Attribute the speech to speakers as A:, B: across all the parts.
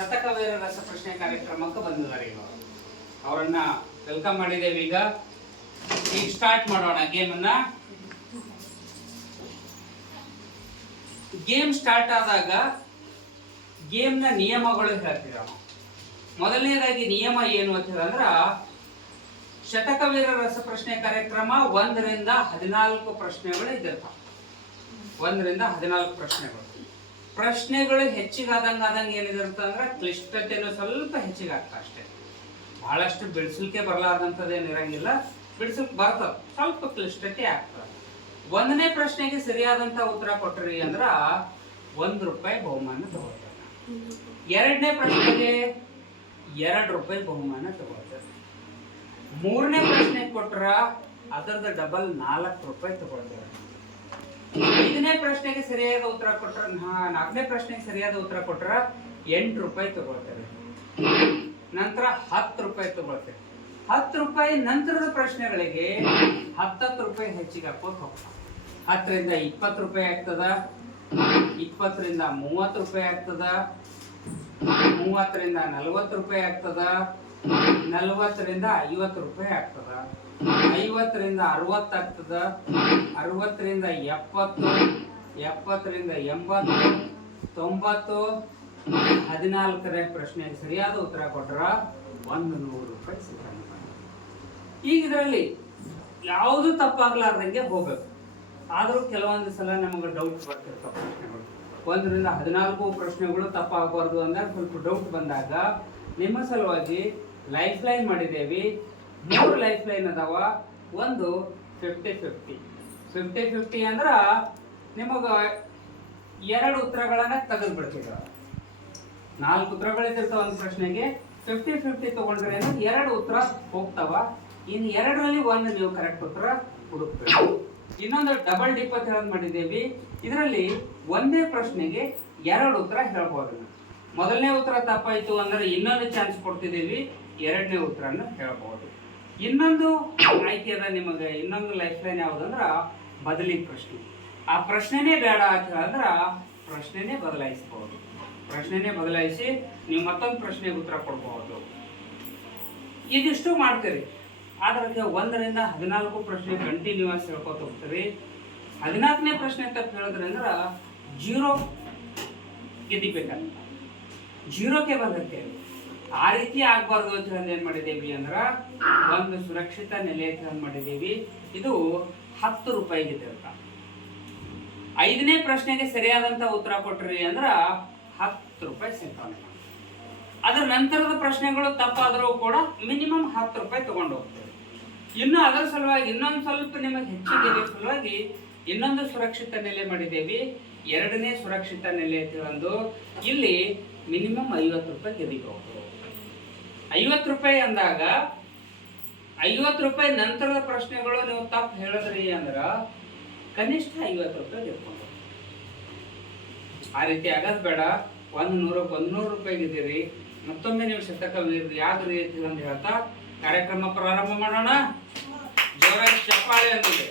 A: ಶತಕವೀರ ರಸಪ್ರಶ್ನೆ ಕಾರ್ಯಕ್ರಮಕ್ಕೆ ಬಂದಿದ್ದಾರೆ ಇವರು ಅವರನ್ನ ವೆಲ್ಕಮ್ ಮಾಡಿದ್ದೇವೆ ಈಗ. ಈಗ ಸ್ಟಾರ್ಟ್ ಮಾಡೋಣ ಗೇಮನ್ನ ಗೇಮ್ ಸ್ಟಾರ್ಟ್ ಆದಾಗ ಗೇಮ್ನ ನಿಯಮಗಳು ಹೇಳ್ತೀರ? ಮೊದಲನೇದಾಗಿ ನಿಯಮ ಏನು ಅಂತ ಹೇಳಿದ್ರ ಶತಕವೀರ ರಸಪ್ರಶ್ನೆ ಕಾರ್ಯಕ್ರಮ ಒಂದರಿಂದ ಹದಿನಾಲ್ಕು ಪ್ರಶ್ನೆಗಳು ಇದ್ದಿರ್ತಾವ. ಒಂದರಿಂದ ಹದಿನಾಲ್ಕು ಪ್ರಶ್ನೆಗಳು. ಪ್ರಶ್ನೆಗಳು ಹೆಚ್ಚಿಗಾದಂಗ ಆದಂಗ ಏನಿದಿರುತ್ತೆ ಅಂದ್ರೆ ಕ್ಲಿಷ್ಟತೆನೂ ಸ್ವಲ್ಪ ಹೆಚ್ಚಿಗೆ ಆಗ್ತಾ ಅಷ್ಟೇ. ಬಹಳಷ್ಟು ಬಿಡಿಸ್ಲಿಕ್ಕೆ ಬರಲಾರ್ದಂಥದ್ದು ಬಿಡಿಸಲಿಕ್ಕೆ ಬರ್ತದೆ ಸ್ವಲ್ಪ ಕ್ಲಿಷ್ಟತೆ ಆಗ್ತದೆ ಒಂದನೇ ಪ್ರಶ್ನೆಗೆ ಸರಿಯಾದಂತ ಉತ್ತರ ಕೊಟ್ರಿ ಅಂದ್ರ ಒಂದ್ ರೂಪಾಯಿ ಬಹುಮಾನ ತಗೋತಾರೆ ಎರಡನೇ ಪ್ರಶ್ನೆಗೆ ಎರಡು ರೂಪಾಯಿ ಬಹುಮಾನ ತಗೊಳ್ತಾರೆ ಮೂರನೇ ಪ್ರಶ್ನೆ ಕೊಟ್ರ ಅದರದ ಡಬಲ್ ನಾಲ್ಕು ರೂಪಾಯಿ ತಗೊಳ್ತಾರೆ ಐದನೇ ಪ್ರಶ್ನೆಗೆ ಸರಿಯಾದ ಉತ್ತರ ಕೊಟ್ರ ನಾಲ್ಕನೇ ಪ್ರಶ್ನೆಗೆ ಸರಿಯಾದ ಉತ್ತರ ಕೊಟ್ರ ಎಂಟು ರೂಪಾಯಿ ತಗೊಳ್ತೇವೆ. ನಂತರ ಹತ್ತು ರೂಪಾಯಿ ತಗೊಳ್ತೇವೆ. ಹತ್ತು ರೂಪಾಯಿ ನಂತರದ ಪ್ರಶ್ನೆಗಳಿಗೆ ಹತ್ತತ್ತು ರೂಪಾಯಿ ಹೆಚ್ಚಿಗೆ ಹಾಕೋದು ಹೋಗ್ತಾರೆ ಹತ್ತರಿಂದ ಇಪ್ಪತ್ತು ರೂಪಾಯಿ ಆಗ್ತದ, ಇಪ್ಪತ್ತರಿಂದ ಮೂವತ್ತು ರೂಪಾಯಿ ಆಗ್ತದ, ಮೂವತ್ತರಿಂದ ನಲವತ್ತು ರೂಪಾಯಿ ಆಗ್ತದ, ನಲವತ್ತರಿಂದ ಐವತ್ತು ರೂಪಾಯಿ ಆಗ್ತದ. ಐವತ್ತರಿಂದ ಅರವತ್ತು ಆಗ್ತದ? ಅರವತ್ತರಿಂದ ಎಪ್ಪತ್ತು, ಎಪ್ಪತ್ತರಿಂದ ಎಂಬತ್ತು, ತೊಂಬತ್ತು, ಹದಿನಾಲ್ಕನೇ ಪ್ರಶ್ನೆಗೆ ಸರಿಯಾದ ಉತ್ತರ ಕೊಟ್ರ ಒಂದು ನೂರು ರೂಪಾಯಿ ಸಿಗ್ತಾನೆ ಈಗ ಇದರಲ್ಲಿ ಯಾವುದು ತಪ್ಪಾಗ್ಲಾರ್ದಂಗೆ ಹೋಗ್ಬೇಕು. ಆದರೂ ಕೆಲವೊಂದು ಸಲ ನಮಗೆ ಡೌಟ್ ಬರ್ತಿರ್ತಾವ ಪ್ರಶ್ನೆಗಳು. ಒಂದರಿಂದ ಹದಿನಾಲ್ಕು ಪ್ರಶ್ನೆಗಳು ತಪ್ಪಾಗಬಾರ್ದು ಅಂದಾಗ ಸ್ವಲ್ಪ ಡೌಟ್ ಬಂದಾಗ ನಿಮ್ಮ ಸಲುವಾಗಿ ಲೈಫ್ ಲೈನ್ ಮಾಡಿದ್ದೇವೆ. ಮೂರು ಲೈಫ್ ಲೈನ್ ಅದಾವ. ಒಂದು ಫಿಫ್ಟಿ ಫಿಫ್ಟಿ ಫಿಫ್ಟಿ ಫಿಫ್ಟಿ ಅಂದ್ರ ನಿಮಗ ಎರಡು ಉತ್ತರಗಳನ್ನ ತೆಗೆದು ಬಿಡ್ತಿದ್ರು ನಾಲ್ಕು ಉತ್ತರಗಳಿರ್ತಾವ ಒಂದು ಪ್ರಶ್ನೆಗೆ. ಫಿಫ್ಟಿ ಫಿಫ್ಟಿ ತಗೊಂಡ್ರೆ ಎರಡು ಉತ್ತರ ಹೋಗ್ತಾವ. ಇನ್ನು ಎರಡರಲ್ಲಿ ಒಂದ್ ನೀವು ಕರೆಕ್ಟ್ ಉತ್ತರ ಹುಡುಕ್ಬೇಕು. ಇನ್ನೊಂದು ಡಬಲ್ ಡಿಪ್ ಅಂತ ಹೇಳೋದು ಮಾಡಿದ್ದೀವಿ. ಇದರಲ್ಲಿ ಒಂದೇ ಪ್ರಶ್ನೆಗೆ ಎರಡು ಉತ್ತರ ಹೇಳ್ಬೋದು. ಮೊದಲನೇ ಉತ್ತರ ತಪ್ಪಾಯ್ತು ಅಂದ್ರೆ ಇನ್ನೊಂದು ಚಾನ್ಸ್ ಕೊಡ್ತಿದ್ದೀವಿ. ಎರಡನೇ ಉತ್ತರನ ಹೇಳ್ಬೋದು. ಇನ್ನೊಂದು ಆಯ್ಕೆ ಅದ ನಿಮಗೆ, ಇನ್ನೊಂದು ಲೈಫ್ ಲೈನ್ ಯಾವುದಂದ್ರೆ ಬದಲಿ ಪ್ರಶ್ನೆ. ಆ ಪ್ರಶ್ನೆನೇ ಬೇಡ ಅಂತ ಹೇಳಿದ್ರ ಪ್ರಶ್ನೆನೇ ಬದಲಾಯಿಸಬಹುದು. ಪ್ರಶ್ನೆನೇ ಬದಲಾಯಿಸಿ ನೀವು ಮತ್ತೊಂದು ಪ್ರಶ್ನೆಗೆ ಉತ್ತರ ಕೊಡಬಹುದು. ಇದಿಷ್ಟು ಮಾಡ್ತೀರಿ. ಆದ್ರೆ ಒಂದರಿಂದ ಹದಿನಾಲ್ಕು ಪ್ರಶ್ನೆ ಕಂಟಿನ್ಯೂಸ್ ಹೇಳ್ಕೊತ ಹೋಗ್ತೀರಿ. ಹದಿನಾಲ್ಕನೇ ಪ್ರಶ್ನೆ ಅಂತ ಕೇಳಿದ್ರೆ ಅಂದ್ರೆ ಜೀರೋ ಗೆದಿಬೇಕಂತ ಜೀರೋಕ್ಕೆ ಬಂದತ್ತೆ ಆ ರೀತಿ ಆಗ್ಬಾರ್ದು ಅಂತ ಹೇಳಿ ಏನ್ ಮಾಡಿದ್ದೀವಿ ಅಂದ್ರ ಒಂದು ಸುರಕ್ಷಿತ ನೆಲೆ ಅಂತ ಏನ್ ಮಾಡಿದ್ದೇವಿ. ಇದು ಹತ್ತು ರೂಪಾಯಿಗೆ ಅಂತ. ಐದನೇ ಪ್ರಶ್ನೆಗೆ ಸರಿಯಾದಂತ ಉತ್ತರ ಕೊಟ್ರಿ ಅಂದ್ರ ಹತ್ತು ರೂಪಾಯಿ ಸಿಗ್ತಾವೆ. ಅದರ ನಂತರದ ಪ್ರಶ್ನೆಗಳು ತಪ್ಪಾದರೂ ಕೂಡ ಮಿನಿಮಮ್ ಹತ್ತು ರೂಪಾಯಿ ತಗೊಂಡು ಹೋಗ್ತೇವೆ. ಇನ್ನು ಅದರ ಸಲುವಾಗಿ ಇನ್ನೊಂದು ಸ್ವಲ್ಪ ನಿಮಗೆ ಹೆಚ್ಚಿಗೆ ಸಲುವಾಗಿ ಇನ್ನೊಂದು ಸುರಕ್ಷಿತ ನೆಲೆ ಮಾಡಿದ್ದೇವೆ. ಎರಡನೇ ಸುರಕ್ಷಿತ ನೆಲೆ ಅಂತ ಒಂದು ಇಲ್ಲಿ ಮಿನಿಮಮ್ ಐವತ್ತು ರೂಪಾಯಿ ಗೆದಿಬಹುದು ಐವತ್ತು ರೂಪಾಯಿ ಅಂದಾಗ, ಐವತ್ತು ರೂಪಾಯಿ ನಂತರದ ಪ್ರಶ್ನೆಗಳು ನೀವು ತಪ್ಪು ಹೇಳಿದ್ರಿ ಅಂದ್ರೆ ಕನಿಷ್ಠ ಐವತ್ತು ರೂಪಾಯಿ ಇಟ್ಕೊಂಡು ಆ ರೀತಿ ಆಗೋದು ಬೇಡ. ಒಂದು ನೂರಕ್ಕೆ ಒಂದು ನೂರು ರೂಪಾಯಿ ಇದ್ದೀರಿ. ಮತ್ತೊಮ್ಮೆ ನೀವು ಶತಕ ಯಾವ್ದು ರೀತಿ ಅಂತ ಹೇಳ್ತಾ ಕಾರ್ಯಕ್ರಮ ಪ್ರಾರಂಭ ಮಾಡೋಣ. ಜೋರಾಗಿ ಚಪ್ಪಾಳೆ ಅಂದಿದೆ.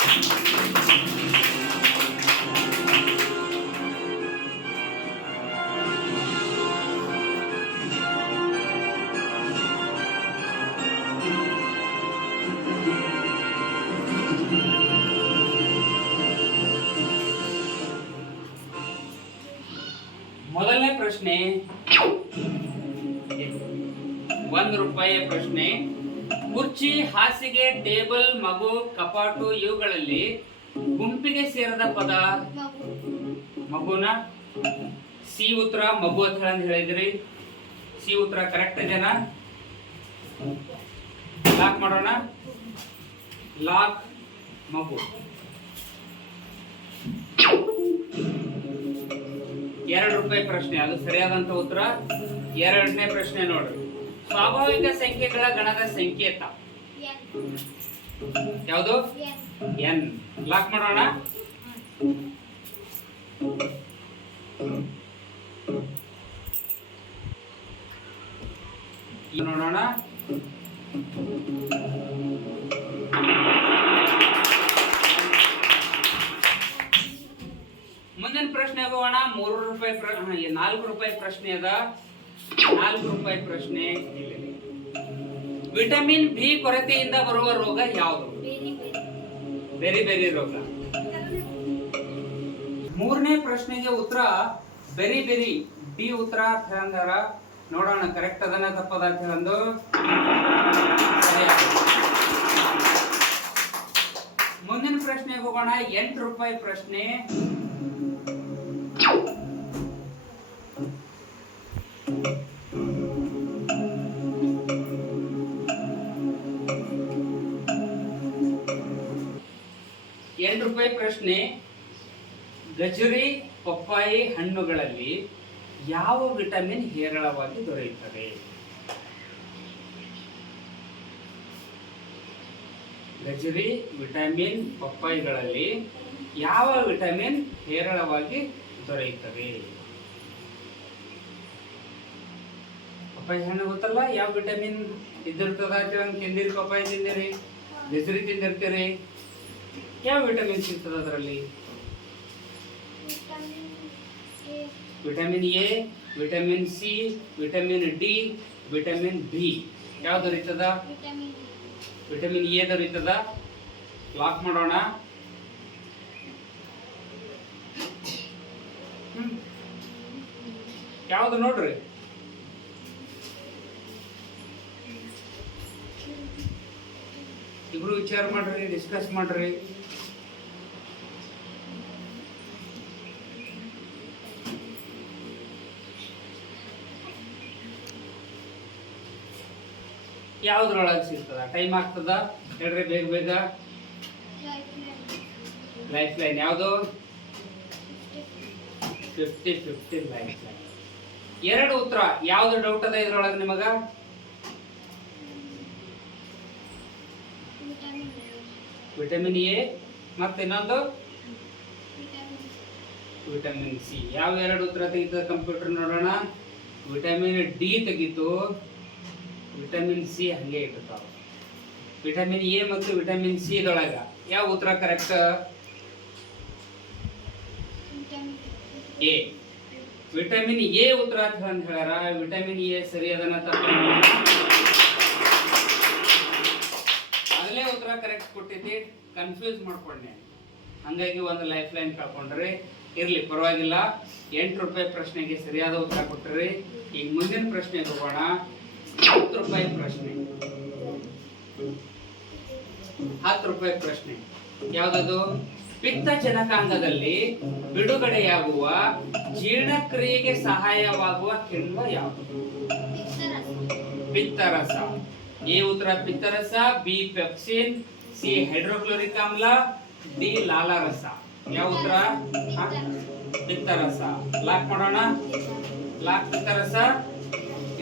A: ಮೊದಲನೇ ಪ್ರಶ್ನೆ. ಒಂದು ರೂಪಾಯಿಯ ಪ್ರಶ್ನೆ. ಕುರ್ಚಿ, ಹಾಸಿಗೆ, ಟೇಬಲ್, ಮಗು, ಕಪಾಟು ಇವುಗಳಲ್ಲಿ ಗುಂಪಿಗೆ ಸೇರದ ಪದ? ಮಗುನ. ಸಿ ಉತ್ತರ, ಮಗು ಅಂತ ಹೇಳಿ ಹೇಳಿದ್ರಿ. ಸಿ ಉತ್ತರ ಕರೆಕ್ಟ್ ಜನ? ಲಾಕ್ ಮಾಡೋಣ. ಲಾಕ್ ಮಗು. ಎರಡು ರೂಪಾಯಿ ಪ್ರಶ್ನೆ, ಅದು ಸರಿಯಾದಂತ ಉತ್ತರ. ಎರಡನೇ ಪ್ರಶ್ನೆ ನೋಡ್ರಿ ಸ್ವಾಭಾವಿಕ ಸಂಖ್ಯೆಗಳ ಗಣದ ಸಂಕೇತ ಯಾವುದು? ಎನ್. ಲಾಕ್ ಮಾಡೋಣ. ನೋಡೋಣ. ಪ್ರಶ್ನೆ ಮೂರು ರೂಪಾಯಿ ಪ್ರ ನಾಲ್ಕು ರೂಪಾಯಿ ಪ್ರಶ್ನೆ ಅದ. ನಾಲ್ಕು ರೂಪಾಯಿ ಪ್ರಶ್ನೆ. ವಿಟಮಿನ್ ಬಿ ಕೊರತೆಯಿಂದ ಬರುವ ರೋಗ ಯಾವುದು? ಬೇರೆ ಬೇರೆ ರೋಗ. ಮೂರನೇ ಪ್ರಶ್ನೆಗೆ ಉತ್ತರ ಬೆರಿ ಬೆರಿ ಬಿ ಉತ್ತರ ಅಂದರ ನೋಡೋಣ ಕರೆಕ್ಟ್ ಅದನ್ನ, ತಪ್ಪದ ಅಂತ ಹೇಳಂದು ಸರಿಯಾಗಿದೆ. ಮುಂದಿನ ಪ್ರಶ್ನೆಗೆ ಹೋಗೋಣ, ಎಂಟು ರೂಪಾಯಿ ಪ್ರಶ್ನೆ. ರೂಪಾಯಿ ಪ್ರಶ್ನೆ. ಗಜರಿ, ಪಪ್ಪಾಯಿ ಹಣ್ಣುಗಳಲ್ಲಿ ಯಾವ ವಿಟಮಿನ್ ಹೇರಳವಾಗಿ ದೊರೆಯುತ್ತದೆ? ಗಜರಿ, ವಿಟಮಿನ್, ಪಪ್ಪಾಯಿಗಳಲ್ಲಿ ಯಾವ ವಿಟಮಿನ್ ಹೇರಳವಾಗಿ ದೊರೆಯುತ್ತದೆ? ಪಪ್ಪಾಯಿ ಹಣ್ಣು ಗೊತ್ತಲ್ಲ? ಯಾವ ವಿಟಮಿನ್ ಇದ್ದಿರ್ತದ? ತಿಂದಿರಿ, ಪಪ್ಪಾಯಿ ತಿಂದಿರಿ, ಗಜರಿ ತಿಂದಿರ್ತೀರಿ. ಯಾವ ವಿಟಮಿನ್ ಸಿಗ್ತದೆ ಅದರಲ್ಲಿ? Vitamin A, vitamin C, vitamin D, vitamin B. ಯಾವ್ದು ದೊರೀತದ? ವಿಟಮಿನ್ ಎ ದೊರೀತದ? ಲಾಕ್ ಮಾಡೋಣ. ಯಾವ್ದು ನೋಡ್ರಿ? ಇಬ್ರು ವಿಚಾರ ಮಾಡ್ರಿ ಡಿಸ್ಕಸ್ ಮಾಡ್ರಿ. ಯಾವ್ದ್ರೊಳಗೆ ಸಿಗ್ತದ? ಟೈಮ್ ಆಗ್ತದ? ಹೇಳ್ರಿ, ಬೇಗ ಬೇಗ. ಲೈಫ್ ಲೈನ್ ಯಾವುದು? ಫಿಫ್ಟಿ ಫಿಫ್ಟಿ ಲೈಫ್ ಲೈನ್ ಎರಡು ಉತ್ತರ. ಯಾವ್ದು ಡೌಟ್ ಅದ ಇದ್ರೊಳಗೆ ನಿಮಗ? ವಿಟಮಿನ್ ಎ ಮತ್ತೆ ಇನ್ನೊಂದು? ವಿಟಮಿನ್ ಸಿ ಯಾವ ಎರಡು ಉತ್ತರ ತೆಗಿತದ ಕಂಪ್ಯೂಟರ್ ನೋಡೋಣ? ವಿಟಮಿನ್ ಡಿ ತೆಗಿತು. ವಿಟಮಿನ್ ಸಿ ಹಂಗೆ ಇಟ್ಟಿರ್ತಾವೆ. ವಿಟಮಿನ್ ಎ ಮತ್ತು ವಿಟಮಿನ್ ಸಿ ದೊಳಗ ಯಾವ ಉತ್ತರ ಕರೆಕ್ಟ್ ಎ. ವಿಟಮಿನ್ ಎ ಉತ್ತರ ಅಂತ ಹೇಳ್ಯಾರ. ವಿಟಮಿನ್ ಎ ಸರಿ ಅದನ್ನ ಅದಲ್ಲೇ ಉತ್ತರ ಕರೆಕ್ಟ್ ಕೊಟ್ಟಿದ್ದೆ. ಕನ್ಫ್ಯೂಸ್ ಮಾಡ್ಕೊಂಡೆ. ಹಂಗಾಗಿ ಒಂದು ಲೈಫ್ ಲೈನ್ ಕಳ್ಕೊಂಡ್ರಿ. ಇರ್ಲಿ, ಪರವಾಗಿಲ್ಲ. ಎಂಟು ರೂಪಾಯಿ ಪ್ರಶ್ನೆಗೆ ಸರಿಯಾದ ಉತ್ತರ ಕೊಟ್ಟರಿ ಈಗ ಮುಂದಿನ ಪ್ರಶ್ನೆಗೆ ಹೋಗೋಣ. ಹತ್ತು ರೂಪಾಯಿ ಪ್ರಶ್ನೆ. ಹತ್ತು ರೂಪಾಯಿ ಪ್ರಶ್ನೆ. ಯಾವ್ದದು? ಪಿತ್ತಜನಕಾಂಗದಲ್ಲಿ ಬಿಡುಗಡೆಯಾಗುವ ಜೀರ್ಣಕ್ರಿಯೆಗೆ ಸಹಾಯವಾಗುವ ಕಿಣ್ವ ಯಾವುದು? ಪಿತ್ತರಸ. ಎ ಉತ್ತರ ಪಿತ್ತರಸ ಬಿ ಪೆಪ್ಸಿನ್ ಸಿ ಹೈಡ್ರೋಕ್ಲೋರಿಕ್ ಆಮ್ಲ ಡಿ ಲಾಲಾರಸ. ಯಾವ ಉತ್ತರ? ಪಿತ್ತರಸ. ಲಾಕ್ ಮಾಡೋಣ. ಲಾಕ್ ಪಿತ್ತರಸ.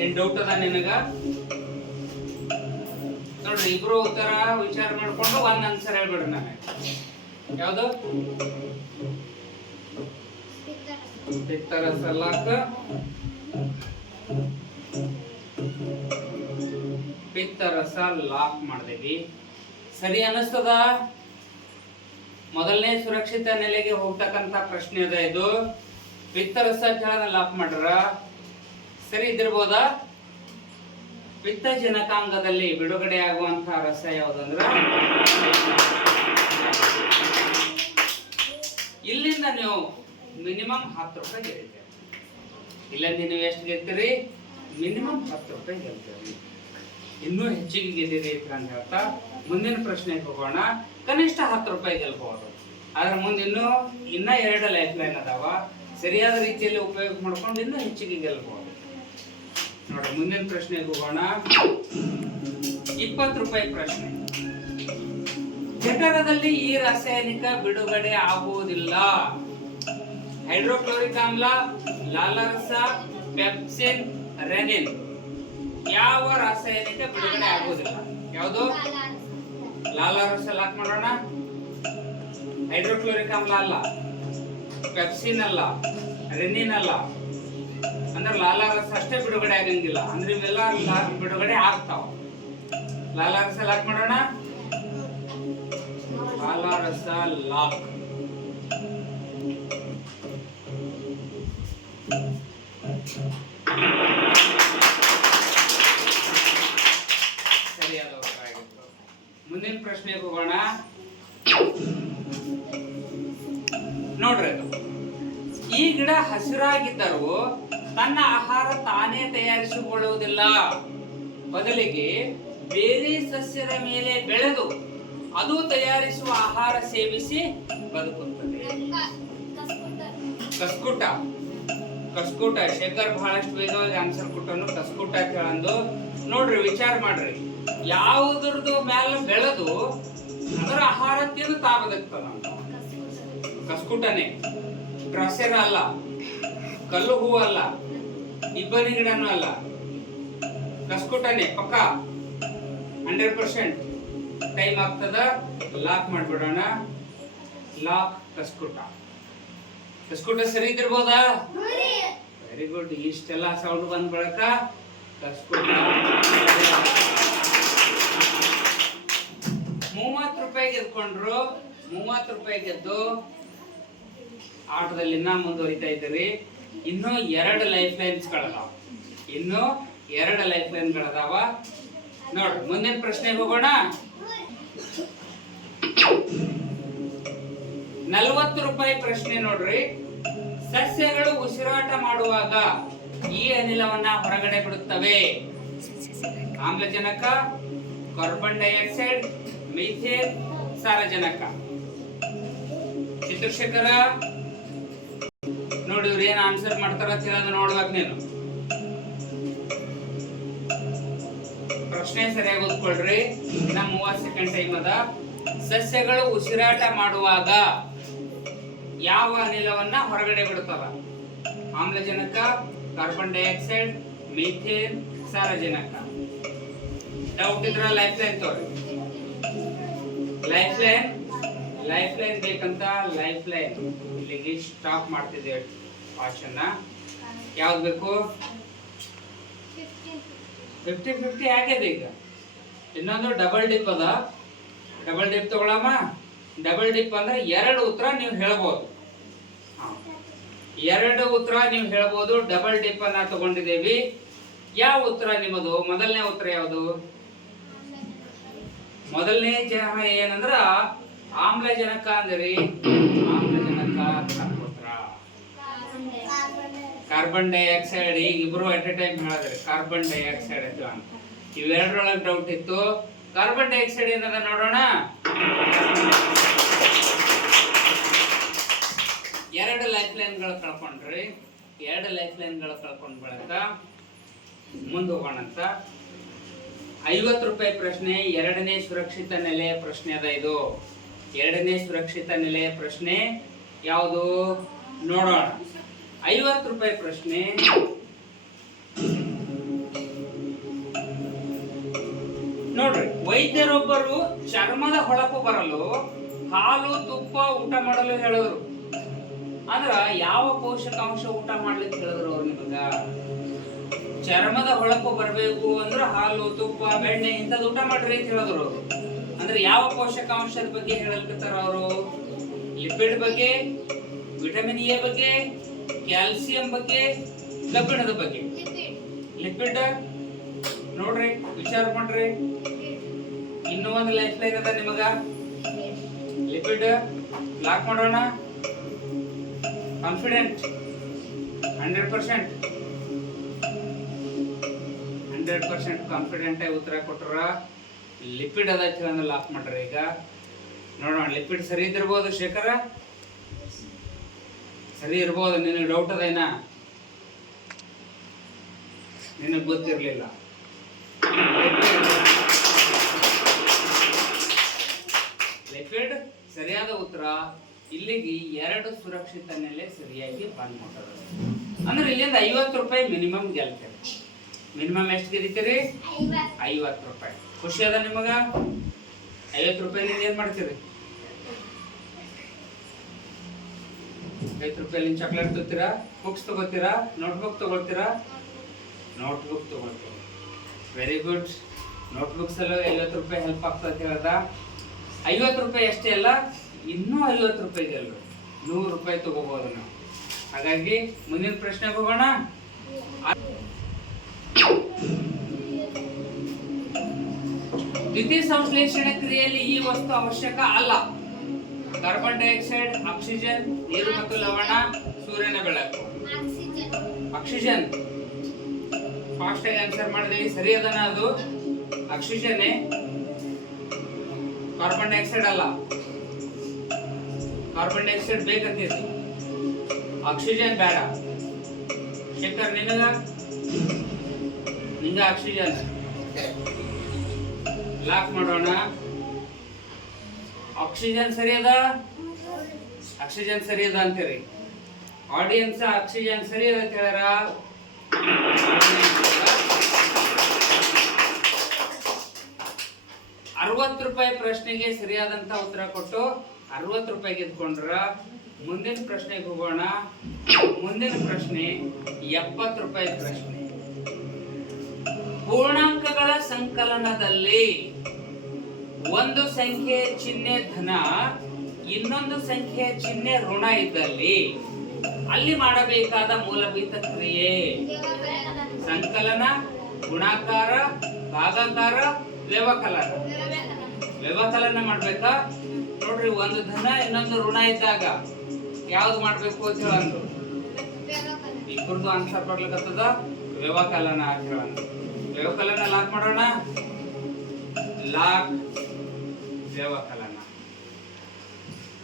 A: ಏನ್ ಡೌಟ್ ಅದ ನಿನಗ? ನೋಡ್ರಿ, ಇಬ್ರು ಉತ್ತರ ವಿಚಾರ ಮಾಡ್ಕೊಂಡು ಒಂದ್ ಆನ್ಸರ್ ಹೇಳ್ಬಿಡ್ರಿ ನಾನು. ಯಾವ್ದು? ಪಿತ್ತರಸ ಲಾಕ್ ಪಿತ್ತರಸ ಲಾಕ್ ಮಾಡಿದೀವಿ. ಸರಿ ಅನಿಸ್ತದ? ಮೊದಲನೇ ಸುರಕ್ಷಿತ ನೆಲೆಗೆ ಹೋಗ್ತಕ್ಕಂತ ಪ್ರಶ್ನೆ ಅದ ಇದು. ಪಿತ್ತರಸ ಕೆಳಗ ಲಾಕ್ ಮಾಡ್ರ ಸರಿ ಇದ್ದಿರ್ಬೋದ ಪಿತ್ತ ಜನಕಾಂಗದಲ್ಲಿ ಬಿಡುಗಡೆ ಆಗುವಂತಹ ರಸ ಯಾವುದಂದ್ರೆ ಇಲ್ಲಿಂದ ನೀವು ಮಿನಿಮಮ್ ಹತ್ತು ರೂಪಾಯಿ ಗೆಲ್ತೀರಿ ಇಲ್ಲಿಂದ ನೀವು ಎಷ್ಟು ಗೆಲ್ತೀರಿ ಮಿನಿಮಮ್ ಹತ್ತು ರೂಪಾಯಿ ಗೆಲ್ತೀರಿ ಇನ್ನೂ ಹೆಚ್ಚಿಗೆ ಗೆದ್ದಿರಿ ಅಂತ ಹೇಳ್ತಾ ಮುಂದಿನ ಪ್ರಶ್ನೆಗೆ ಹೋಗೋಣ. ಕನಿಷ್ಠ ಹತ್ತು ರೂಪಾಯಿ ಗೆಲ್ಬಹುದು. ಆದ್ರೆ ಮುಂದೆ ಇನ್ನೂ, ಇನ್ನ ಎರಡು ಲೈಫ್ ಲೈನ್ ಅದಾವ. ಸರಿಯಾದ ರೀತಿಯಲ್ಲಿ ಉಪಯೋಗ ಮಾಡ್ಕೊಂಡು ಇನ್ನೂ ಹೆಚ್ಚಿಗೆ ಗೆಲ್ಬಹುದು. ನೋಡಿ ಮುಂದಿನ ಪ್ರಶ್ನೆಗೆ ಹೋಗೋಣ. ಇಪ್ಪತ್ತು ರೂಪಾಯಿ ಪ್ರಶ್ನೆ. ಜಠರದಲ್ಲಿ ಈ ರಾಸಾಯನಿಕ ಬಿಡುಗಡೆ ಆಗುವುದಿಲ್ಲ. ಹೈಡ್ರೋಕ್ಲೋರಿಕ್ ಆಮ್ಲ ಲಾಲರಸ, ಪೆಪ್ಸಿನ್, ರೆನಿನ್. ಯಾವ ರಾಸಾಯನಿಕ ಬಿಡುಗಡೆ ಆಗುವುದಿಲ್ಲ? ಯಾವುದು? ಲಾಲಾರಸ ಲಾಕ್ ಮಾಡೋಣ. ಹೈಡ್ರೋಕ್ಲೋರಿಕ್ ಆಮ್ಲ ಅಲ್ಲ. ಪೆಪ್ಸಿನ್ ಅಲ್ಲ. ರೆನಿನ್ ಅಲ್ಲ. ಅಂದ್ರೆ ಲಾಲಾರಸ ಅಷ್ಟೇ ಬಿಡುಗಡೆ ಆಗಂಗಿಲ್ಲ. ಅಂದ್ರೆ ಇವೆಲ್ಲ ಬಿಡುಗಡೆ ಆಗ್ತಾವ. ಲಾಲಾರಸ ಲಾಕ್ ಮಾಡೋಣ? ಲಾಲಾರಸ ಲಾಕ್ ಸರಿಯಾದ ಮುಂದಿನ ಪ್ರಶ್ನೆಗೆ ಹೋಗೋಣ. ನೋಡ್ರಿ ಈ ಗಿಡ ಹಸಿರಾಗಿದ್ದರೂ ತನ್ನ ಆಹಾರ ತಾನೇ ತಯಾರಿಸಿಕೊಳ್ಳುವುದಿಲ್ಲ. ಬದಲಿಗೆ ಬೇರೆ ಸಸ್ಯದ ಮೇಲೆ ಬೆಳೆದು ಅದು ತಯಾರಿಸುವ ಆಹಾರ ಸೇವಿಸಿ ಬದುಕುತ್ತದೆ. ಕಸ್ಕುಟ. ಕಸ್ಕುಟ. ಶೇಖರ್ ಬಹಳಷ್ಟು ವೇಗವಾಗಿ ಆನ್ಸರ್ ಕೊಟ್ಟನು. ಕಸ್ಕುಟ ಹೇಳಂದು. ನೋಡ್ರಿ, ವಿಚಾರ ಮಾಡ್ರಿ. ಯಾವುದ್ರದ್ದು ಮೇಲೆ ಬೆಳೆದು ಅದರ ಆಹಾರ ತಿಂದು ತಾ ಬದುಕ್ತದ ಕಸ್ಕುಟನೆ. ಡ್ರಸ್ಸೆರ ಅಲ್ಲ. ಕಲ್ಲು ಹೂ ಅಲ್ಲ. ಇಬ್ಬನಿ ಗಿಡನೂ ಅಲ್ಲ. ಕಸ್ಕೊಟನೆ, ಪಕ್ಕ. ಹಂಡ್ರೆಡ್ ಪರ್ಸೆಂಟ್ ಟೈಮ್ ಆಗ್ತದ ಲಾಕ್ ಮಾಡ್ಬಿಡೋಣ. ಲಾಕ್ ಕಸ್ಕುಟ. ಕಸ್ಕುಟ ಸರಿ ಇದ್ದಿರ್ಬೋದ? ವೆರಿ ಗುಡ್ ಇಷ್ಟೆಲ್ಲ ಸೌಂಡ್ ಬಂದ ಬಳಕ ಕಸ್ಕುಟ. ಮೂವತ್ತು ರೂಪಾಯಿ ಗೆದ್ಕೊಂಡ್ರು. ಮೂವತ್ತು ರೂಪಾಯಿ ಗೆದ್ದು ಆಟದಲ್ಲಿ ಇನ್ನ ಮುಂದುವರಿತಾ ಇದ್ದೀರಿ. ಇನ್ನು ಎರಡು ಲೈಫ್ ಲೈನ್ಸ್ ಗಳದಾವ ಇನ್ನು ಎರಡು ಲೈಫ್ ಲೈನ್ ಗಳದಾವ ನೋಡ್ರಿ ಮುಂದಿನ ಪ್ರಶ್ನೆಗೆ ಹೋಗೋಣ. ನಲವತ್ತು ರೂಪಾಯಿ ಪ್ರಶ್ನೆ ನೋಡ್ರಿ. ಸಸ್ಯಗಳು ಉಸಿರಾಟ ಮಾಡುವಾಗ ಈ ಅನಿಲವನ್ನ ಹೊರಗಡೆ ಬಿಡುತ್ತವೆ. ಆಮ್ಲಜನಕ, ಕಾರ್ಬನ್ ಡೈಆಕ್ಸೈಡ್, ಮೀಥೇನ್, ಸಾರಜನಕ. ಚಿತ್ರಶೇಖರ ನೋಡಿ ಇವ್ರು ಏನ್ ಆನ್ಸರ್ ಮಾಡ್ತಾರ ಅಂತ ನೋಡ್ಬೇಕು ನೀನು. ಪ್ರಶ್ನೆ ಸರಿಯಾಗಿ ಓದ್ಕೊಳ್ರಿ. ಇನ್ನ ಮೂವತ್ ಸೆಕೆಂಡ್ ಟೈಮ್ ಅದ. ಸಸ್ಯಗಳು ಉಸಿರಾಟ ಮಾಡುವಾಗ ಯಾವ ಅನಿಲವನ್ನ ಹೊರಗಡೆ ಬಿಡ್ತವ? ಆಮ್ಲಜನಕ ಕಾರ್ಬನ್ ಡೈಆಕ್ಸೈಡ್ ಮೀಥೇನ್ ಸಾರಜನಕ. ಡೌಟ್ ಇದ್ರ ಲೈಫ್ ಲೈನ್ ತೋರಿ. ಲೈಫ್ ಲೈನ್ ಲೈಫ್ ಲೈನ್ ಬೇಕಂತ ಲೈಫ್ ಲೈನ್ ಇಲ್ಲಿಗೆ ಸ್ಟಾಪ್ ಮಾಡ್ತಿದ್ದೇವೆ ವಾಚನ್ನ ಯಾವ್ದು ಬೇಕು? ಫಿಫ್ಟಿ ಫಿಫ್ಟಿ ಆಗಿದೆ ಈಗ. ಇನ್ನೊಂದು ಡಬಲ್ ಡಿಪ್ ಅದ. ಡಬಲ್ ಡಿಪ್ ತಗೊಳಮ್ಮ. ಡಬಲ್ ಡಿಪ್ ಅಂದ್ರೆ ಎರಡು ಉತ್ತರ ನೀವು ಹೇಳ್ಬೋದು. ಎರಡು ಉತ್ತರ ನೀವು ಹೇಳ್ಬೋದು. ಡಬಲ್ ಡಿಪ್ ಅನ್ನ ತಗೊಂಡಿದ್ದೇವಿ. ಯಾವ ಉತ್ತರ ನಿಮ್ಮದು? ಮೊದಲನೇ ಉತ್ತರ ಯಾವುದು? ಮೊದಲನೇ ಜನ ಏನಂದ್ರ ಆಮ್ಲಜನಕ ಅಂದ್ರೆ ಆಮ್ಲಜನಕ ಉತ್ತರ ಕಾರ್ಬನ್ ಡೈಆಕ್ಸೈಡ್, ಈಗ ಇಬ್ರು ಅಟ್ ಎ ಟೈಮ್ ಹೇಳಿದ್ರೆ ಕಾರ್ಬನ್ ಡೈಆಕ್ಸೈಡ್ ಅಂತ ಇವೆರಡರೊಳಗೆ ಡೌಟ್ ಇತ್ತು. ಕಾರ್ಬನ್ ಡೈಆಕ್ಸೈಡ್ ಏನದ ನೋಡೋಣ? ಎರಡು ಲೈಫ್ ಲೈನ್ಗಳು ಕಳ್ಕೊಂಡ್ರಿ. ಎರಡು ಲೈಫ್ ಲೈನ್ಗಳು ಕಳ್ಕೊಂಡ್ ಬಳಕ ಮುಂದೆ ಹೋಗೋಣಂತ ಐವತ್ತು ರೂಪಾಯಿ ಪ್ರಶ್ನೆ, ಎರಡನೇ ಸುರಕ್ಷಿತ ನೆಲೆಯ ಪ್ರಶ್ನೆ ಅದ ಇದು. ಎರಡನೇ ಸುರಕ್ಷಿತ ನೆಲೆಯ ಪ್ರಶ್ನೆ ಯಾವುದು? ನೋಡೋಣ. ಐವತ್ತು ರೂಪಾಯಿ ಪ್ರಶ್ನೆ. ನೋಡ್ರಿ, ವೈದ್ಯರೊಬ್ಬರು ಚರ್ಮದ ಹೊಳಪು ಬರಲು ಹಾಲು, ತುಪ್ಪ ಊಟ ಮಾಡಲು ಹೇಳಿದ್ರು ಅಂದ್ರ ಯಾವ ಪೋಷಕಾಂಶ ಊಟ ಮಾಡ್ಲಿಕ್ಕೆ ಹೇಳಿದ್ರು ಅವ್ರು ನಿಮಗ? ಚರ್ಮದ ಹೊಳಪು ಬರಬೇಕು ಅಂದ್ರೆ ಹಾಲು, ತುಪ್ಪ, ಬೆಣ್ಣೆ ಇಂಥದ್ದು ಊಟ ಮಾಡ್ರಿ ಅಂತ ಹೇಳಿದ್ರು. ಅಂದ್ರೆ ಯಾವ ಪೋಷಕಾಂಶದ ಬಗ್ಗೆ ಹೇಳಲ್ಕತ್ತಾರ ಅವರು? ಲಿಪಿಡ್ ಬಗ್ಗೆ ವಿಟಮಿನ್ ಎ ಬಗ್ಗೆ ಕ್ಯಾಲ್ಸಿಯಂ ಬಗ್ಗೆ ಕಬ್ಬಿಣದ ಬಗ್ಗೆ. ಲಿಪಿಡ್ ನೋಡ್ರಿ, ವಿಚಾರ ಮಾಡ್ರಿ. ಇನ್ನೂ ಒಂದು ಲೈಫ್ ಲೈನ್ ಅದ ನಿಮಗ. ಲಿಪಿಡ್ ಲಾಕ್ ಮಾಡೋಣ. Confident hundred percent hundred percent confident ಆಗಿ ಉತ್ತರ ಕೊಟ್ರ ಲಿಪಿಡ್ ಅದ ಅಂದ್ರೆ ಲಾಕ್ ಮಾಡ್ರಿ ಈಗ. ನೋಡೋಣ ಲಿಪಿಡ್ ಸರಿ ಇದ್ದಿರ್ಬೋದು ಶೇಖರ? ಸರಿ ಇರ್ಬೋದು, ನಿನಗೆ ಡೌಟ್ ಅದೇನಾ ನಿನಗೆ ಗೊತ್ತಿರಲಿಲ್ಲ. ಲಿಪಿಡ್ ಸರಿಯಾದ ಉತ್ತರ ಇಲ್ಲಿಗೆ ಎರಡು ಸುರಕ್ಷಿತ ನೆಲೆ ಸರಿಯಾಗಿ ಬಂದ್ ಮಾಡೋದು ಅಂದ್ರೆ ಇಲ್ಲಿಂದ ಐವತ್ತು ರೂಪಾಯಿ ಮಿನಿಮಮ್ ಗೆಲ್ತೀರಿ ಮಿನಿಮಮ್ ಎಷ್ಟು ಗೆದಿತೀರಿ? ಐವತ್ತು ರೂಪಾಯಿ. ಖುಷಿ ಅದ ನಿಮಗ? ಐವತ್ತು ರೂಪಾಯಿಲಿಂದ ಏನ್ ಮಾಡ್ತೀರಿ? ಐವತ್ತು ರೂಪಾಯಿಲಿಂದ ಚಾಕ್ಲೇಟ್ ತಗೋತೀರಾ? ಬುಕ್ಸ್ ತಗೋತೀರಾ? ನೋಟ್ಬುಕ್ ತಗೋತೀರಾ? ನೋಟ್ಬುಕ್ ತಗೋತೀವಿ. ವೆರಿ ಗುಡ್ ನೋಟ್ಬುಕ್ಸ್ ಎಲ್ಲ ಐವತ್ತು ರೂಪಾಯಿ ಹೆಲ್ಪ್ ಆಗ್ತದೆ ಹೇಳ್ದ ಐವತ್ತು ರೂಪಾಯಿ ಅಷ್ಟೇ ಅಲ್ಲ, ಇನ್ನೂ ಐವತ್ತು ರೂಪಾಯಿ ಅಲ್ಲ ನೂರು ರೂಪಾಯಿ ತಗೋಬಹುದು ನಾವು. ಹಾಗಾಗಿ ಮುಂದಿನ ಪ್ರಶ್ನೆಗೆ ಹೋಗೋಣ. ದ್ವಿತೀಯ ಸಂಶ್ಲೇಷಣೆ ಕ್ರಿಯೆಯಲ್ಲಿ ಈ ವಸ್ತು ಅವಶ್ಯಕ ಅಲ್ಲ. ಕಾರ್ಬನ್ ಡೈಆಕ್ಸೈಡ್, ಆಕ್ಸಿಜನ್, ನೀರು ಮತ್ತು ಲವಣ, ಸೂರ್ಯನ ಬೆಳಕು. ಆಕ್ಸಿಜನ್. ಫಾಸ್ಟ್ ಆಗಿ ಆನ್ಸರ್ ಮಾಡಿದೀವಿ ಸರಿ ಅದನ್ನ ಅದು. ಆಕ್ಸಿಜನ್. ಕಾರ್ಬನ್ ಡೈಆಕ್ಸೈಡ್ ಅಲ್ಲ. ಕಾರ್ಬನ್ ಡೈಆಕ್ಸೈಡ್ ಬೇಕಂತಿದ್ವಿ ಆಕ್ಸಿಜನ್ ಬೇಡ. ಶೇಖರ್ ನಿನಗ? ನಿಂಗ ಆಕ್ಸಿಜನ್. ಲಾಕ್ ಮಾಡೋಣ. ಆಕ್ಸಿಜನ್ ಸರಿ ಅದ? ಆಕ್ಸಿಜನ್ ಸರಿ ಅದ ಅಂತೀರಿ ಆಡಿಯನ್ಸ್ ಆಕ್ಸಿಜನ್ ಸರಿ ಅದ ಅಂತ ಹೇಳ್ಯಾರ ಅರವತ್ತು ರೂಪಾಯಿ ಪ್ರಶ್ನೆಗೆ ಸರಿಯಾದಂತ ಉತ್ತರ ಕೊಟ್ಟು ಅರವತ್ತು ರೂಪಾಯಿ ಗೆದ್ಕೊಂಡ್ರ ಮುಂದಿನ ಪ್ರಶ್ನೆಗೆ ಹೋಗೋಣ. ಮುಂದಿನ ಪ್ರಶ್ನೆ ಎಪ್ಪತ್ತು ರೂಪಾಯಿ ಪ್ರಶ್ನೆ. ಪೂರ್ಣಾಂಕಗಳ ಸಂಕಲನದಲ್ಲಿ ಒಂದು ಸಂಖ್ಯೆ ಚಿಹ್ನೆ ಧನ, ಇನ್ನೊಂದು ಸಂಖ್ಯೆ ಚಿಹ್ನೆ ಋಣ ಇದ್ದಲ್ಲಿ ಅಲ್ಲಿ ಮಾಡಬೇಕಾದ ಮೂಲಭೂತ ಕ್ರಿಯೆ. ಸಂಕಲನ, ಗುಣಾಕಾರ, ಭಾಗಾಕಾರ, ವ್ಯವಕಲನ. ವ್ಯವಕಲನ ಮಾಡ್ಬೇಕಾ? ನೋಡ್ರಿ, ಒಂದು ಧನ, ಇನ್ನೊಂದು ಋಣ ಇದ್ದಾಗ ಯಾವ್ದು ಮಾಡ್ಬೇಕು ಅಂತ ಹೇಳಂದ್ರು ಇಬ್ಬರದು ಆನ್ಸರ್ ಬರ್ಲಿಕ್ಕತ್ತದ ವ್ಯವಕಲನ ಅಂತ ಹೇಳಂದ್ರು ವ್ಯವಕಲನ ಲಾಕ್ ಮಾಡೋಣ? ಲಾಕ್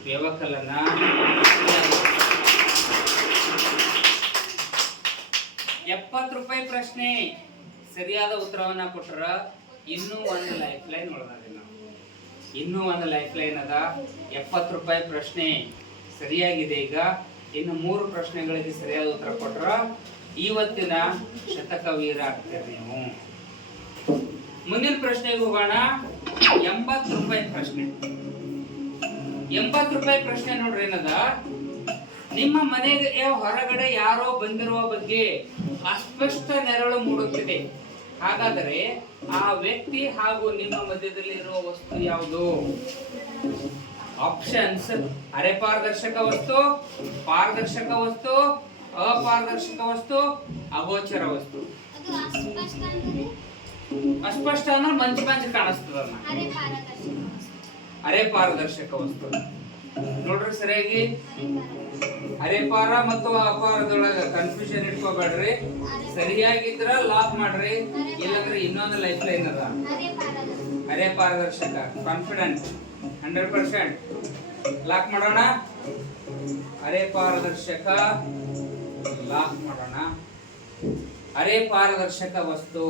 A: ವ್ಯವಕಲನ ಎಪ್ಪತ್ತು ರೂಪಾಯಿ ಪ್ರಶ್ನೆ. ಸರಿಯಾದ ಉತ್ತರವನ್ನ ಕೊಟ್ರ ಇನ್ನೂ ಒಂದು ಲೈಫ್ ಲೈನ್ ಉಳ್ದದೆ ನಾವು. ಇನ್ನೂ ಒಂದು ಲೈಫ್ ಲೈನ್ ಅದ. ಎಪ್ಪತ್ತು ರೂಪಾಯಿ ಪ್ರಶ್ನೆ. ಸರಿಯಾಗಿದೆ ಈಗ. ಇನ್ನು ಮೂರು ಪ್ರಶ್ನೆಗಳಿಗೆ ಸರಿಯಾದ ಉತ್ತರ ಕೊಟ್ರ ಇವತ್ತಿನ ಶತಕವೀರ ಆಗ್ತೀರಿ ನೀವು. ಮುಂದಿನ ಪ್ರಶ್ನೆಗೆ ಹೋಗೋಣ. ಎಂಬತ್ತು ರೂಪಾಯಿ ಪ್ರಶ್ನೆ. ಎಂಬತ್ತು ರೂಪಾಯಿ ಪ್ರಶ್ನೆ ನೋಡ್ರಿ ಏನದ? ನಿಮ್ಮ ಮನೆಗೆ ಹೊರಗಡೆ ಯಾರೋ ಬಂದಿರುವ ಬಗ್ಗೆ ಅಸ್ಪಷ್ಟ ನೆರಳು ಮೂಡುತ್ತಿದೆ. ಹಾಗಾದರೆ ಆ ವ್ಯಕ್ತಿ ಹಾಗೂ ನಿಮ್ಮ ಮಧ್ಯದಲ್ಲಿ ಇರುವ ವಸ್ತು ಯಾವುದು? ಆಪ್ಷನ್ಸ್ ಅರೆ ಪಾರದರ್ಶಕ ವಸ್ತು ಪಾರದರ್ಶಕ ವಸ್ತು ಅಪಾರದರ್ಶಕ ವಸ್ತು ಅಗೋಚರ ವಸ್ತು. ಅಸ್ಪಷ್ಟ ಅಂದ್ರೆ? ಮಂಜು ಮಂಜು ಕಾಣಿಸ್ತದ ಅರೆ ಪಾರದರ್ಶಕ ವಸ್ತು. ನೋಡ್ರಿ ಸರಿಯಾಗಿ? ಅರೆಪಾರ ಮತ್ತು ಅಪಾರದೊಳಗ ಕನ್ಫ್ಯೂಷನ್ ಇಟ್ಕೋಬೇಡ್ರಿ. ಸರಿಯಾಗಿದ್ರ ಲಾಕ್ ಮಾಡ್ರಿ. ಇಲ್ಲಂದ್ರೆ ಇನ್ನೊಂದು ಲೈಫ್ ಲೈನ್ ಅದ. ಅರೆ ಪಾರದರ್ಶಕ. ಕಾನ್ಫಿಡೆಂಟ್ ಹಂಡ್ರೆಡ್ ಪರ್ಸೆಂಟ್ ಲಾಕ್ ಮಾಡೋಣ. ಅರೆ ಪಾರದರ್ಶಕ. ಲಾಕ್ ಮಾಡೋಣ ಅರೆ ಪಾರದರ್ಶಕ ವಸ್ತು.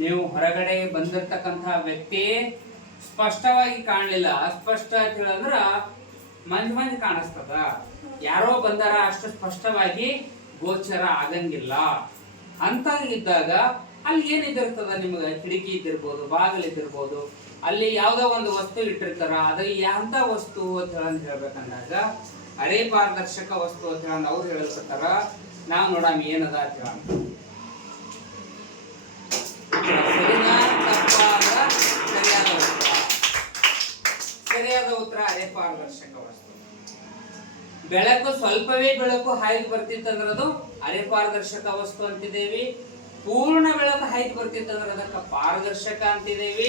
A: ನೀವು ಹೊರಗಡೆ ಬಂದಿರತಕ್ಕಂತಹ ವ್ಯಕ್ತಿ ಸ್ಪಷ್ಟವಾಗಿ ಕಾಣಲಿಲ್ಲ. ಅಸ್ಪಷ್ಟ ಅಂತ ಹೇಳಂದ್ರ ಮಂಜ್ ಮಂದಿ ಕಾಣಿಸ್ತದ. ಯಾರೋ ಬಂದಾರ, ಅಷ್ಟು ಸ್ಪಷ್ಟವಾಗಿ ಗೋಚರ ಆಗಂಗಿಲ್ಲ. ಅಂತ ಇದ್ದಾಗ ಅಲ್ಲಿ ಏನಿದ್ದಿರ್ತದ ನಿಮ್ಗೆ? ಕಿಟಕಿ ಇದ್ದಿರ್ಬೋದು ಬಾಗಿಲಿದ್ದಿರ್ಬೋದು ಅಲ್ಲಿ ಯಾವುದೋ ಒಂದು ವಸ್ತು ಇಟ್ಟಿರ್ತಾರ. ಅದ ಯಾಂತ ವಸ್ತು ಅಂತ ಹೇಳಂತ ಹೇಳ್ಬೇಕಂದಾಗ ಅರೆ ಪಾರದರ್ಶಕ ವಸ್ತು ಅಂತ ಹೇಳಿ ಅವ್ರು ಹೇಳಿಸ್ತಾರ ನಾವು ನೋಡಾಮಿ ಏನದ ಅಂತ ಹೇಳ ಸರಿಯಾದ ಉತ್ತರ ಸರಿಯಾದ ಉತ್ತರ ಅರೆ ಪಾರದರ್ಶಕ ವಸ್ತು. ಬೆಳಕು ಸ್ವಲ್ಪವೇ ಬೆಳಕು ಹಾಯ್ದು ಬರ್ತಿತ್ತಂದ್ರ ಅದು ಅರೆ ಪಾರದರ್ಶಕ ವಸ್ತು ಅಂತಿದ್ದೇವಿ. ಪೂರ್ಣ ಬೆಳಕು ಹಾಯ್ದು ಬರ್ತಿತ್ತಂದ್ರೆ ಅದಕ್ಕೆ ಪಾರದರ್ಶಕ ಅಂತಿದ್ದೇವಿ.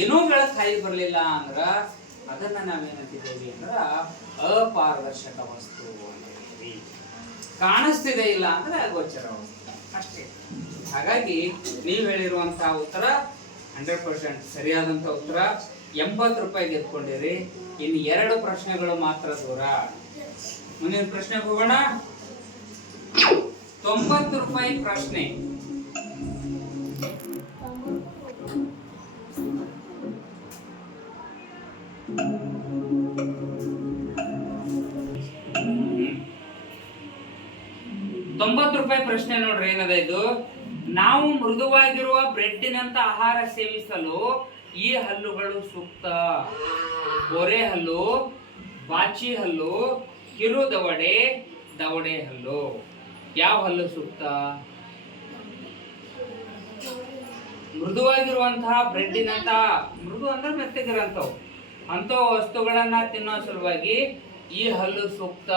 A: ಏನೂ ಬೆಳಕು ಹಾಯ್ದು ಬರಲಿಲ್ಲ ಅಂದ್ರ ಅದನ್ನ ನಾವೇನಂತಿದ್ದೇವೆ ಅಂದ್ರ ಅಪಾರದರ್ಶಕ ವಸ್ತು ಅಂತೀವಿ. ಕಾಣಿಸ್ತಿದೆ ಇಲ್ಲ ಅಂದ್ರೆ ಅಗೋಚರ ವಸ್ತು. ಅಷ್ಟೇ. ಹಾಗಾಗಿ ನೀವು ಹೇಳಿರುವಂತಹ ಉತ್ತರ ಹಂಡ್ರೆಡ್ ಪರ್ಸೆಂಟ್ ಸರಿಯಾದಂತ ಉತ್ತರ. ಎಂಬತ್ತು ರೂಪಾಯಿ ಗೆದ್ಕೊಂಡಿರಿ ಇನ್ನು ಎರಡು ಪ್ರಶ್ನೆಗಳು ಮಾತ್ರ ದೂರ. ಮುಂದಿನ ಪ್ರಶ್ನೆ ಹೋಗೋಣ. ತೊಂಬತ್ತು ರೂಪಾಯಿ ಪ್ರಶ್ನೆ. ತೊಂಬತ್ತು ರೂಪಾಯಿ ಪ್ರಶ್ನೆ ನೋಡ್ರಿ, ಏನದ ಇದು? ನಾವು ಮೃದುವಾಗಿರುವ ಬ್ರೆಡ್ಡಿನಂತ ಆಹಾರ ಸೇವಿಸಲು ಈ ಹಲ್ಲುಗಳು ಸೂಕ್ತ. ಬೊರೆ ಹಲ್ಲು, ಬಾಚಿ ಹಲ್ಲು, ಕಿರು ದವಡೆ ದವಡೆ ಹಲ್ಲು. ಯಾವ ಹಲ್ಲು ಸೂಕ್ತ? ಮೃದುವಾಗಿರುವಂತಹ ಬ್ರೆಡ್ಡಿನಂತ, ಮೃದು ಅಂದ್ರೆ ಮೆತ್ತಗಿರಂತವು ಅಂತ ವಸ್ತುಗಳನ್ನ ತಿನ್ನೋ ಸಲುವಾಗಿ ಈ ಹಲ್ಲು ಸೂಕ್ತ.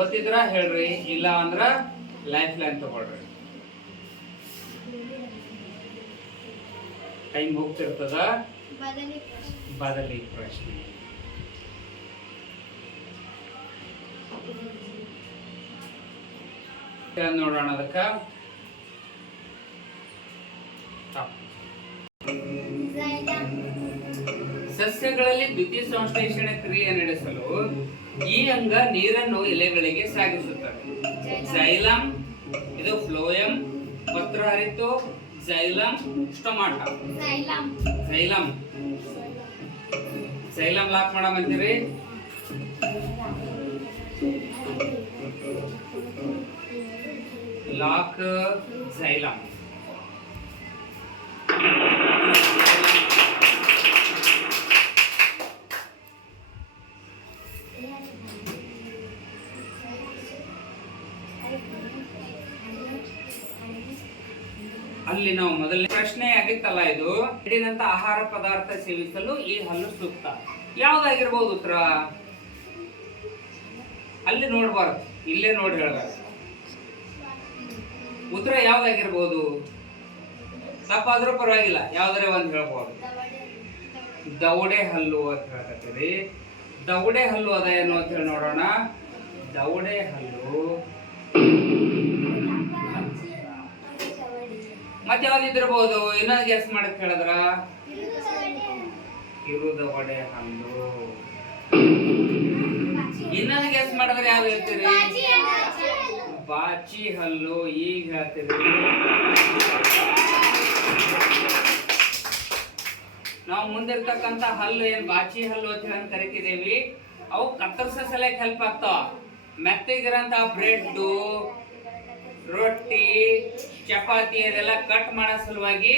A: ಗೊತ್ತಿದ್ರ ಹೇಳ್ರಿ ಇಲ್ಲ ಅಂದ್ರ ಲೈಫ್ ಲೈನ್ ತಗೊಳ್ರಿ. ಟೈಮ್ ಹೋಗ್ತಿರ್ತದ?
B: ಬದಲಿ ಪ್ರಶ್ನೆ.
A: ನೋಡೋಣ ಅದಕ್ಕ. ಸಸ್ಯಗಳಲ್ಲಿ ದ್ವಿತೀಯ ಸಂಶ್ಲೇಷಣ ಕ್ರಿಯೆ ನಡೆಸಲು ಈ ಅಂಗ ನೀರನ್ನು ಎಲೆಗಳಿಗೆ ಸಾಗಿಸುತ್ತದೆ. ಜೈಲಂ ಇದು phloem ಪತ್ರಹರಿತು xylem stomata. Xylem. Xylem. Lock madam ಅಂತೀರಿ ಲಾಕ್ ಜೈಲಮ್ ಪ್ರಶ್ನೆ ಇದು? ಹಿಡಿದಂತ ಆಹಾರ ಪದಾರ್ಥ ಸೇವಿಸಲು ಈ ಹಲ್ಲು ಸೂಕ್ತ. ಯಾವ್ದಾಗಿರ್ಬೋದು ಉತ್ತರ? ಅಲ್ಲಿ ನೋಡ್ಬಾರ್ದು. ಇಲ್ಲೇ ನೋಡಿ ಹೇಳ್ಬಾರ್ದು ಉತ್ತರ ಯಾವ್ದಾಗಿರ್ಬೋದು? ತಪ್ಪಾದ್ರೂ ಪರವಾಗಿಲ್ಲ. ಯಾವ್ದಾರೆ ಒಂದು ಹೇಳ್ಬೋದು. ದೌಡೆ ಹಲ್ಲು ಅಂತ ಹೇಳ್ಕತ್ತೀರಿ. ದೌಡೆ ಹಲ್ಲು ಅದ ಏನು ಅಂತ ಹೇಳಿ ನೋಡೋಣ. ದೌಡೆ ಹಲ್ಲು. ಮತ್ತೆ ಯಾವ್ದಿದ್ದಿರ್ಬೋದು? ಇನ್ನೊಂದು ಗೆಸ್ ಮಾಡಕ್ ಹೇಳಿದ್ರ? ವಡೆ ಹಲ್ಲು ಇನ್ನೊಂದು ಗೆಸ್ ಮಾಡಿದ್ರೆ ಯಾವ್ದು ಹೇಳ್ತೀರಿ? ಬಾಚಿ ಹಲ್ಲು. ಈಗ ಹೇಳ್ತೀರಿ. ನಾವು ಮುಂದಿರ್ತಕ್ಕಂತ ಹಲ್ಲು ಏನ್ ಬಾಚಿ ಹಲ್ಲು ಅಂತ ಹೇಳಿ ಕರಿತಿದೇವಿ ಅವು ಕತ್ತರಿಸೋ ಸಲಕ್ಕೆ ಹೆಲ್ಪ್ ಆಗ್ತಾವ. ಮೆತ್ತಗಿರಂತ ಬ್ರೆಡ್ ರೊಟ್ಟಿ, ಚಪಾತಿ ಅದೆಲ್ಲ ಕಟ್ ಮಾಡೋ ಸಲುವಾಗಿ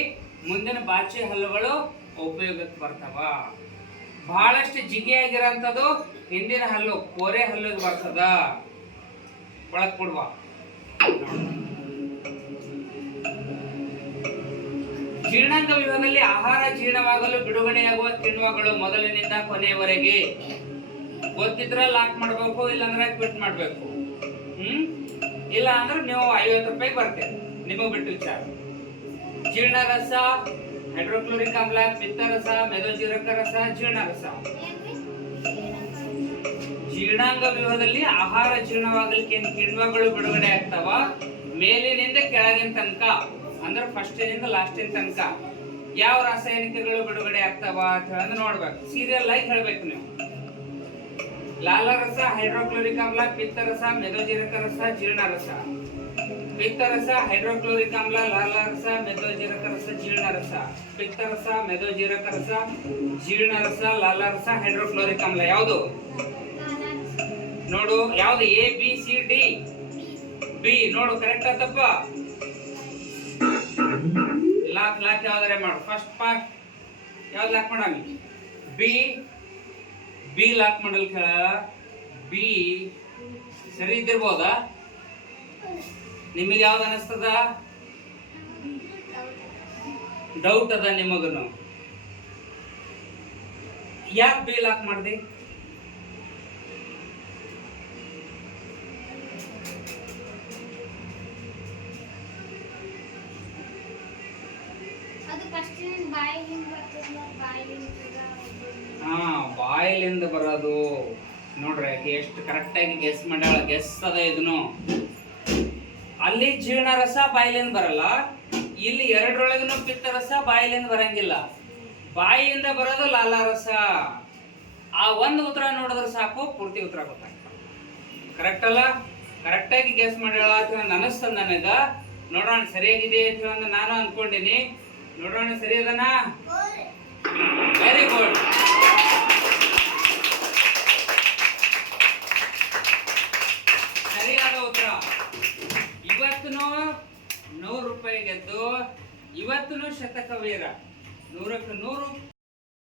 A: ಮುಂದಿನ ಬಾಚಿ ಹಲ್ಲುಗಳು ಉಪಯೋಗಕ್ಕೆ ಬರ್ತಾವ. ಬಹಳಷ್ಟು ಜಿಗಿಯಾಗಿರೋಂಥದ್ದು ಹಿಂದಿನ ಹಲ್ಲು, ಕೋರೆ ಹಲ್ಲು ಬರ್ತದ. ಒಳಗೆ ಕೊಡುವ. ಜೀರ್ಣಾಂಗ ವಿಭಾಗದಲ್ಲಿ ಆಹಾರ ಜೀರ್ಣವಾಗಲು ಬಿಡುಗಡೆಯಾಗುವ ಕಿಣ್ವಗಳು ಮೊದಲಿನಿಂದ ಕೊನೆಯವರೆಗೆ. ಗೊತ್ತಿದ್ರೆ ಲಾಕ್ ಮಾಡಬೇಕು, ಇಲ್ಲಾಂದ್ರೆ ಕ್ವಿಟ್ ಮಾಡ್ಬೇಕು. ಇಲ್ಲ ಅಂದ್ರೆ ನೀವು ಐವತ್ತು ರೂಪಾಯಿ ಬರ್ತೀರಿ. ನಿಮಗೆ ಬಿಟ್ಟು ವಿಚಾರ. ಜೀರ್ಣರಸ ಹೈಡ್ರೋಕ್ಲೋರಿಕ್ ಆಮ್ಲ ಪಿತ್ತರಸ ಮೆದೋಜೀರಕ ರಸ, ಜೀರ್ಣ ರಸ. ಜೀರ್ಣಾಂಗ ವ್ಯೂಹದಲ್ಲಿ ಆಹಾರ ಜೀರ್ಣವಾಗಲಿಕ್ಕೆ ಕಿಣ್ವಗಳು ಬಿಡುಗಡೆ ಆಗ್ತಾವ. ಮೇಲಿನಿಂದ ಕೆಳಗಿನ ತನಕ, ಅಂದ್ರೆ ಫಸ್ಟಿನಿಂದ ಲಾಸ್ಟಿನ ತನಕ, ಯಾವ ರಾಸಾಯನಿಕಗಳು ಬಿಡುಗಡೆ ಆಗ್ತಾವ ಅಂತ ಹೇಳೋದು ನೋಡ್ಬೇಕು. ಸೀರಿಯಲ್ ಆಗಿ ಹೇಳ್ಬೇಕು ನೀವು. ಲಾಲರಸ ಹೈಡ್ರೋಕ್ಲೋರಿಕ್ ಆಮ್ಲ ಪಿತ್ತರಸ ಮೆದೋಜೀರಕ ರಸ, ಜೀರ್ಣ ರಸ. ಪಿತ್ತ ರಸ, ಹೈಡ್ರೋಕ್ಲೋರಿಕ್ ಆಮ್ಲ, ಲಾಲ ರಸ ಮೆದೋಜೀರಕ ರಸ ಜೀರ್ಣರಸ ಪಿತ್ತರಸ ಮೆದೋಜೀರಕ ರಸ ಜೀರ್ಣ ರಸ, ಲಾಲ ರಸ, ಹೈಡ್ರೋಕ್ಲೋರಿಕ್ ಆಮ್ಲ. ಯಾವುದು? ನೋಡು, ಯಾವುದು? A B C D B ನೋಡು ಕರೆಕ್ಟ್ ತಪ್ಪ ಲಾಕ್ ಲಾಕ್ ಯಾವ್ದಾರೆ ಮಾಡು. ಫಸ್ಟ್ ಪಾರ್ಟ್ ಯಾವ್ದು ಲಾಕ್ ಮಾಡಾಮಿ? ಬಿ ಬಿ ಲಾಕ್ ಮಾಡಲ್ ಕೇಳ ಬಿ ಸರಿ ಇದ್ದಿರ್ಬೋದ? ನಿಮಗೆ ಯಾವ್ದು ಅನಿಸ್ತದ? ಡೌಟ್ ಅದ ನಿಮಗನು. ಯಾಕೆ ಬಿ ಲಾಕ್ ಮಾಡ್ದೆ?
B: ಅದು ಬಾಯಿ
A: ಬಾಯಿಲಿಂದ ಬರೋದು ನೋಡ್ರಿ ಆಕೆ ಎಷ್ಟು ಕರೆಕ್ಟಾಗಿ ಗೆಸ್ ಮಾಡ್ಯಾಳ ಗೆಸ್ ಅದ ಇದನ್ನು ಅಲ್ಲಿ ಜೀರ್ಣ ರಸ ಬಾಯಿಲಿಂದ ಬರಲ್ಲ, ಇಲ್ಲಿ ಎರಡರೊಳಗಿನ ಪಿತ್ತರಸ ಬಾಯಿಲಿಂದ ಬರಂಗಿಲ್ಲ. ಬಾಯಿಯಿಂದ ಬರೋದು ಲಾಲಾರಸ ಆ ಒಂದು ಉತ್ತರ ನೋಡಿದ್ರೆ ಸಾಕು, ಪೂರ್ತಿ ಉತ್ತರ ಗೊತ್ತಾಗ್ತದೆ. ಕರೆಕ್ಟ್ ಅಲ್ಲ? ಕರೆಕ್ಟಾಗಿ ಗೆಸ್ ಮಾಡ್ಯಾಳ ಅಂತ ನಂಗೆ ಅನಿಸ್ತದ ನನಗ. ನೋಡೋಣ ಸರಿಯಾಗಿದೆ ಅಂತ ನಾನು ಅನ್ಕೊಂಡಿನಿ. ನೋಡೋಣ ಸರಿ ಅದನಾ? ವೆರಿ ಗುಡ್ ಇವತ್ತೂ ನೂರು ರೂಪಾಯಿ ಗೆದ್ದು ಇವತ್ತೂ ಶತಕ ವೀರ. ನೂರಕ್ಕೆ ನೂರು